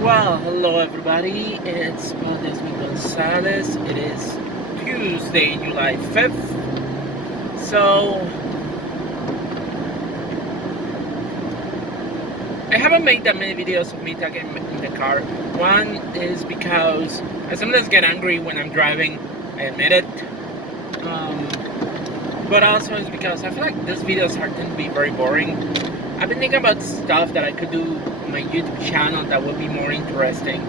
Well, hello everybody. It's Valdez Gonzalez. It is Tuesday, July 5th. So, I haven't made that many videos of me talking in the car. One is because I sometimes get angry when I'm driving. I admit it. Um, but also it's because I feel like these videos are tend to be very boring. I've been thinking about stuff that I could do on my YouTube channel that would be more interesting,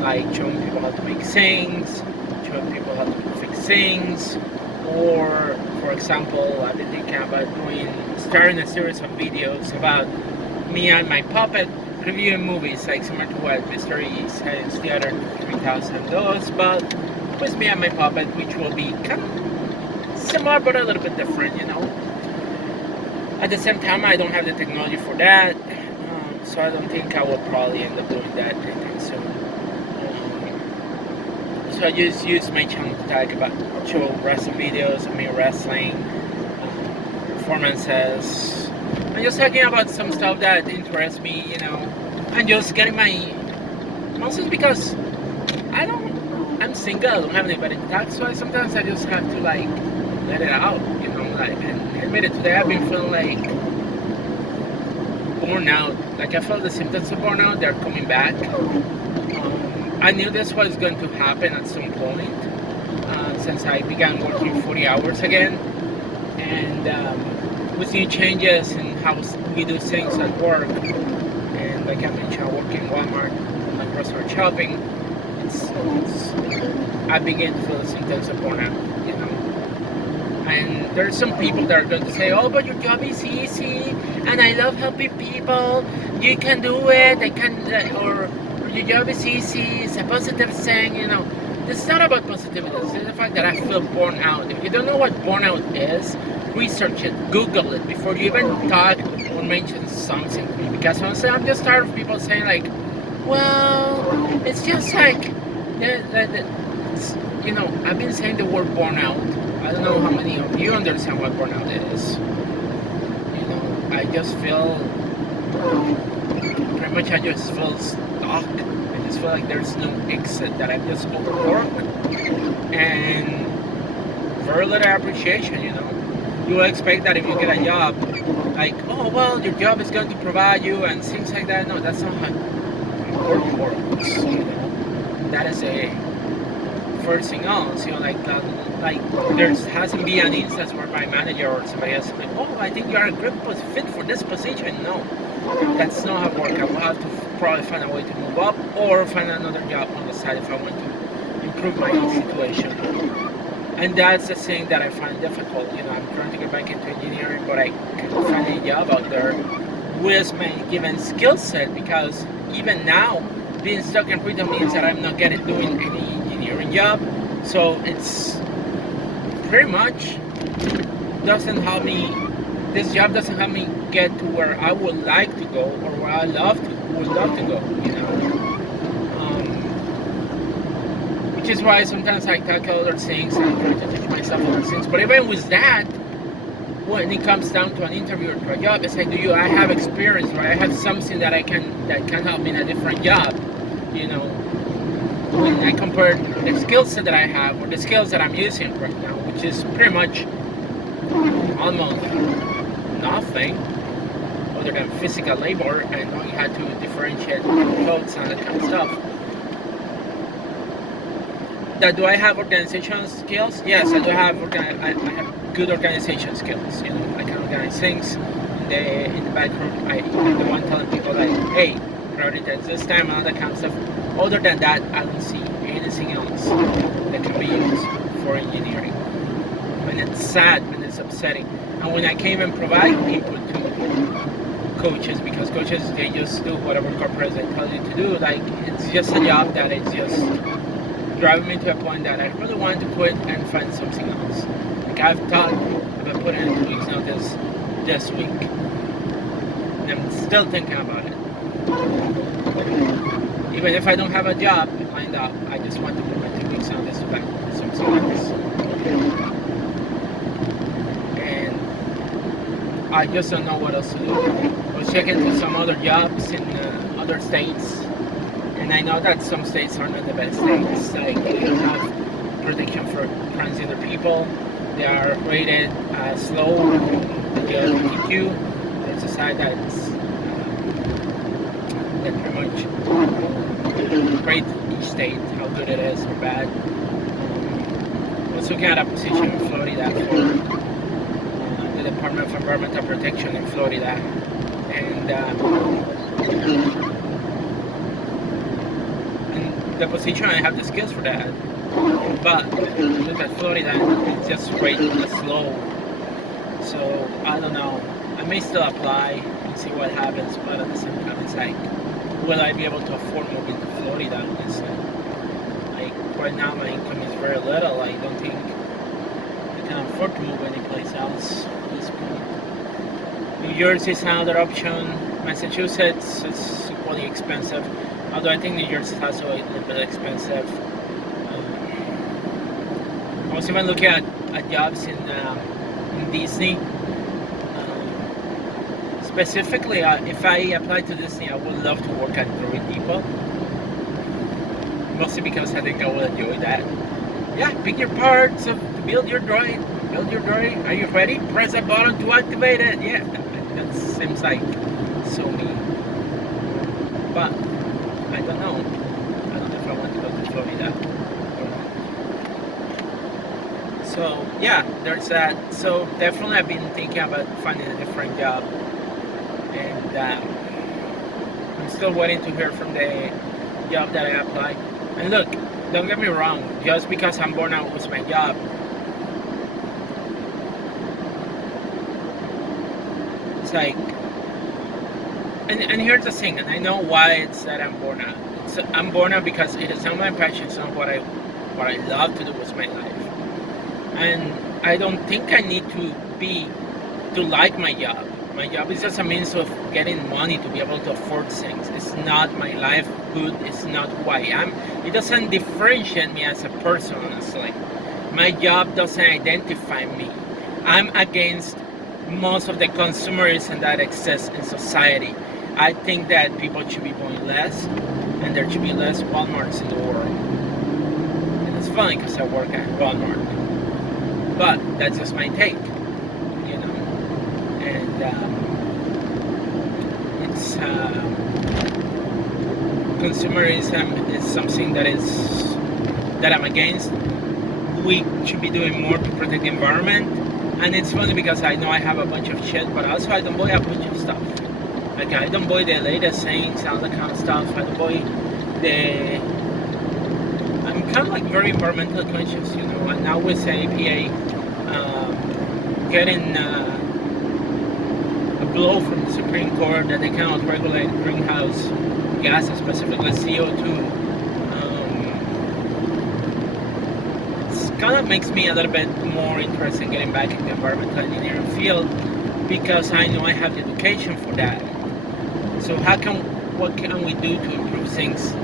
like showing people how to make things, showing people how to fix things, or for example, I've been thinking about starting a series of videos about me and my puppet reviewing movies, like similar to what Mystery Science Theater 3000 does, but with me and my puppet, which will be kind of similar but a little bit different. At the same time, I don't have the technology for that, so I don't think I will probably end up doing that anytime soon. So I just use my channel to talk about show wrestling videos of me wrestling, performances, and just talking about some stuff that interests me, and just getting mostly because I'm single, I don't have anybody to talk, so sometimes I just have to like let it out, and admit it today I've been feeling like burnout. Like I felt the symptoms of burnout, they're coming back. I knew this was going to happen at some point, since I began working 40 hours again, and with new changes in how we do things at work, and like I mentioned, I work in Walmart, like grocery shopping. I begin to feel the symptoms of burnout. And there's some people that are going to say, "Oh, but your job is easy, and I love helping people. You can do it. I can," or your job is easy. It's a positive thing. It's not about positivity. It's the fact that I feel burnt out. If you don't know what burnout is, research it, Google it before you even talk or mention something to me. Because honestly, I'm just tired of people saying like, "Well, it's just like," I've been saying the word burnout. I don't know how many of you understand what burnout is. I just feel pretty much. I just feel stuck. I just feel like there's no exit. That I'm just overworked and very little appreciation. You will expect that if you get a job, like, oh well, your job is going to provide you and things like that. No, that's not how work works. That is a first thing else. Like there hasn't been an instance where my manager or somebody else is like, oh, I think you are a good fit for this position. No, that's not how it works. I will have to probably find a way to move up or find another job on the side if I want to improve my situation. And that's the thing that I find difficult. I'm trying to get back into engineering, but I can't find any job out there with my given skill set, because even now, being stuck in retail means that I'm not doing any engineering job. So it's pretty much doesn't help me. This job doesn't help me get to where I would like to go or where I would love to go. Which is why sometimes I talk other things and try to teach myself other things. But even with that, when it comes down to an interview or to a job, it's like, I have experience, right? I have something that can help me in a different job. When I compare the skill set that I have or the skills that I'm using right now, which is pretty much almost nothing other than physical labor, and knowing how to differentiate clothes and that kind of stuff. Do I have organization skills? Yes, I do have. I have good organization skills. I can organize things in the background. I'm the one telling people like, hey, prioritize this time and all that kind of stuff. Other than that, I don't see anything else that can be used for engineering. And it's sad and it's upsetting. And when I came and provide input to coaches, because coaches, they just do whatever corporates they tell you to do. Like, it's just a job that is just driving me to a point that I really wanted to quit and find something else. Like I've thought about putting in 2 weeks notice this week. And I'm still thinking about it. Even if I don't have a job lined up, I just want to put my 2 weeks notice to find something else. And I just don't know what else to do. I was checking to some other jobs in other states, And I know that some states are not the best states. Like they don't have protection for transgender people. They are rated low the LGBTQ. There's a side that pretty much rate each state how good it is or bad. I was looking at a position in Florida for the Department of Environmental Protection in Florida, and the position I have the skills for that, but look at Florida, it's just rated slow. So I don't know. I may still apply and see what happens, but at the same time, it's like, will I be able to afford moving to Florida? Like right now, my income is very little. I don't think I can afford to move anyplace else at this point. New Jersey is another option. Massachusetts is equally expensive, although I think New Jersey is also a little bit expensive. I was even looking at jobs in Disney. Specifically, if I apply to Disney, I would love to work at Droid Depot. Mostly because I think I will enjoy that. Yeah, pick your parts to build your droid. Build your droid. Are you ready? Press a button to activate it. Yeah, that seems like so mean. But I don't know. I don't know if I want to go to Florida or not. So yeah, there's that. So definitely, I've been thinking about finding a different job. And I'm still waiting to hear from the job that I applied. And look, don't get me wrong, just because I'm burnout with my job, it's like, and here's the thing, and I know why it's that I'm burnout. I'm burnout because it is not my passion, it's not what I love to do with my life. And I don't think I need to like my job. My job is just a means of getting money to be able to afford things. It's not my livelihood. It's not who I am. It doesn't differentiate me as a person, honestly. My job doesn't identify me. I'm against most of the consumerism that exists in society. I think that people should be buying less, and there should be less Walmarts in the world. And it's funny because I work at Walmart. But that's just my take. It's consumerism is something that I'm against. We should be doing more to protect the environment, and it's funny because I know I have a bunch of shit, but also I don't buy a bunch of stuff. Like I don't buy the latest things, all that kind of stuff. I don't buy I'm kind of like very environmental conscious, and now with the EPA getting blow from the Supreme Court that they cannot regulate greenhouse gases, specifically CO2. It kind of makes me a little bit more interested in getting back in the environmental engineering field because I know I have the education for that. So what can we do to improve things?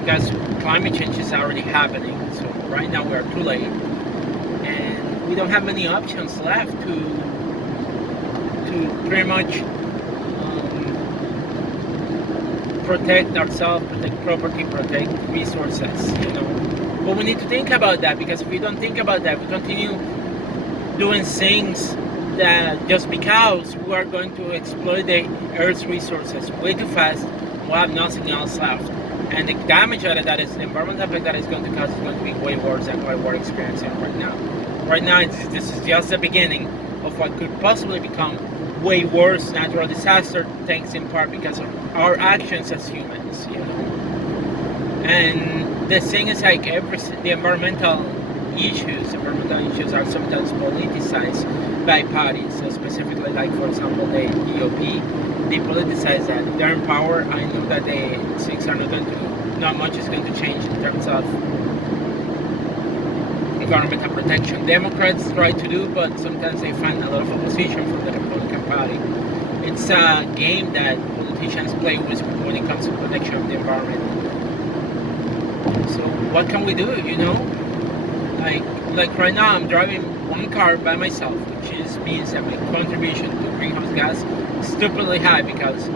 Because climate change is already happening. So right now we are too late, and we don't have many options left to pretty much protect ourselves, protect property, protect resources, But we need to think about that, because if we don't think about that, we continue doing things that just because we are going to exploit the Earth's resources way too fast, we'll have nothing else left. And the damage out of that is the environmental effect that is going to cause is going to be way worse than what we're experiencing right now. Right now, this is just the beginning of what could possibly become way worse natural disaster, thanks in part because of our actions as humans, And the thing is, like, the environmental issues are sometimes politicized by parties. So specifically, like for example, the GOP, they politicize that. If they're in power, I know that things are not much is going to change in terms of environmental protection. Democrats try to do, but sometimes they find a lot of opposition from the Republican Party. It's a game that politicians play with when it comes to protection of the environment. So what can we do, Like right now I'm driving one car by myself, which means that my contribution to greenhouse gas is stupidly high because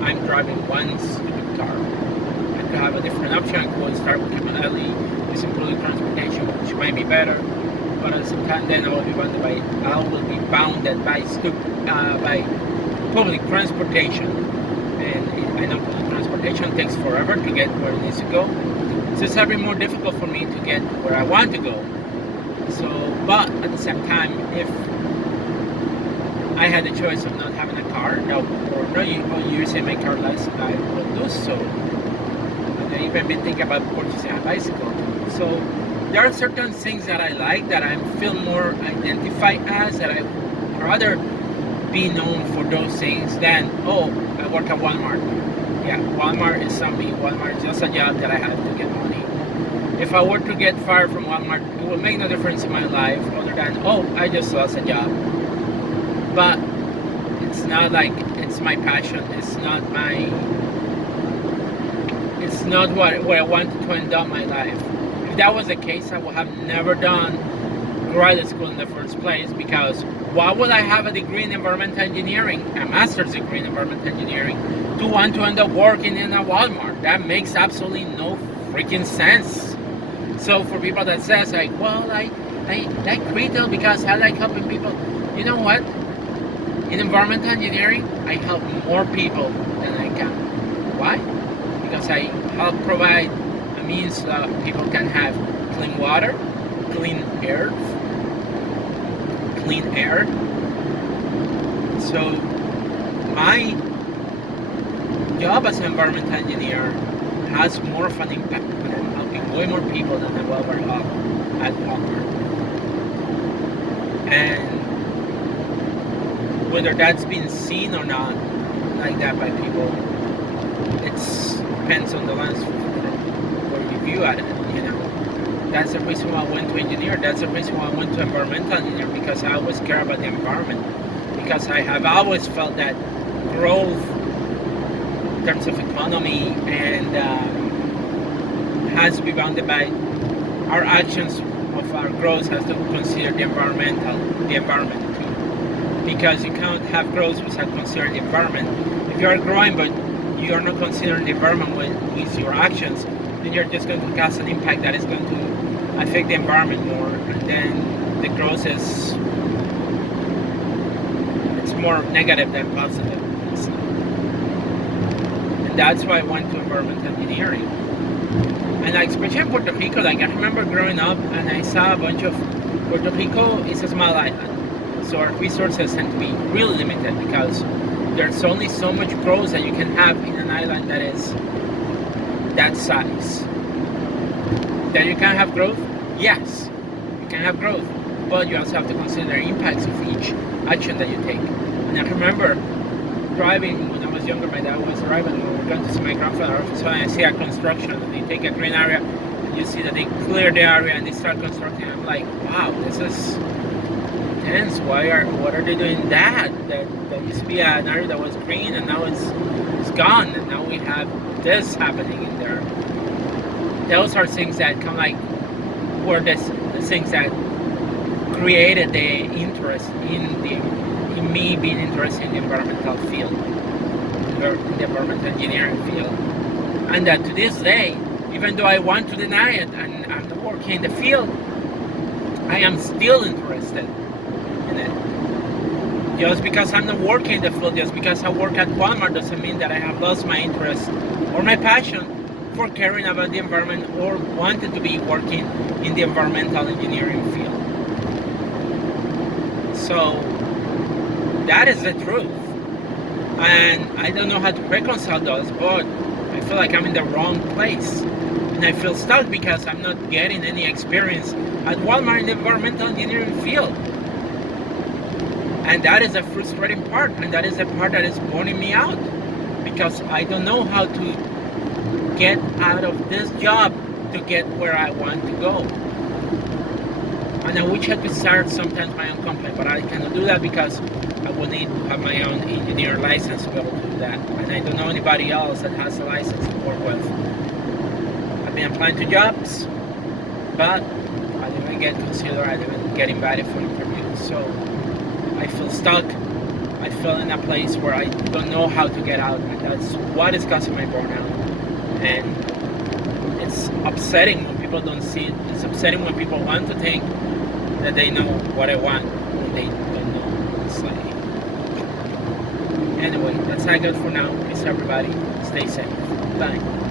I'm driving one stupid car. I could have a different option. I could start working remotely using public transportation, which might be better. But at the same time, then I will be bounded by public transportation, and I know public transportation takes forever to get where it needs to go. So it's having more difficult for me to get where I want to go. So, but at the same time, if I had the choice of not having a car, or using my car less, I would do so. And I even been thinking about purchasing a bicycle. So there are certain things that I like, that I feel more identified as, that I would rather be known for those things than, oh, I work at Walmart. Yeah, Walmart is something. Walmart is just a job that I have to get money. If I were to get fired from Walmart, it would make no difference in my life other than, oh, I just lost a job. But it's not like it's my passion. It's not where I want to end up my life. If that was the case, I would have never done graduate school in the first place, because why would I have a degree in environmental engineering, a master's degree in environmental engineering, to want to end up working in a Walmart? That makes absolutely no freaking sense. So for people that says like, well, I like retail because I like helping people. You know what? In environmental engineering, I help more people than I can. Why? Because I help provide a means so that people can have clean water, clean air. So my job as an environmental engineer has more of an impact, and I'm helping way more people than I will ever help at Walmart. And whether that's been seen or not like that by people, it depends on the lens from where you view at it, you know. That's the reason why I went to engineer. That's the reason why I went to environmental engineer, because I always care about the environment. Because I have always felt that growth in terms of economy and has to be bounded by our actions of our growth has to consider the environment too. Because you can't have growth without considering the environment. If you are growing but you are not considering the environment with your actions, then you're just going to cause an impact that is going to affect the environment more, and then the growth is more negative than positive. So, and that's why I went to environmental engineering. And like, especially in Puerto Rico, like I remember growing up and I saw a bunch of, Puerto Rico is a small island, so our resources tend to be really limited because there's only so much growth that you can have in an island that is that size. That you can have growth? Yes, you can have growth, but you also have to consider the impacts of each action that you take. And I remember driving when I was younger. My dad was driving when we were going to see my grandfather. So I see a construction, and they take a green area, and you see that they clear the area and they start constructing. I'm like, wow, this is intense. What are they doing that? There used to be an area that was green, and now it's gone, and now we have this happening in there. Those are things that come like were the things that created the interest in me being interested in the environmental field, the environmental engineering field. And that to this day, even though I want to deny it and I'm not working in the field, I am still interested in it. Just because I'm not working in the field, just because I work at Walmart doesn't mean that I have lost my interest or my passion for caring about the environment or wanted to be working in the environmental engineering field. So that is the truth, and I don't know how to reconcile those, but I feel like I'm in the wrong place, and I feel stuck because I'm not getting any experience at Walmart in the environmental engineering field. And that is the frustrating part, and that is the part that is burning me out, because I don't know how to get out of this job to get where I want to go. And I wish I could start sometimes my own company, but I cannot do that because I will need to have my own engineer license to be able to do that. And I don't know anybody else that has a license to work with. I've been applying to jobs, but I didn't get considered, I didn't get invited for interviews. So I feel stuck. I feel in a place where I don't know how to get out, and that's what is causing my burnout. And upsetting when people don't see it. It's upsetting when people want to think that they know what I want when they don't know. It's like, anyway, that's all I got for now. Peace, everybody. Stay safe. Bye.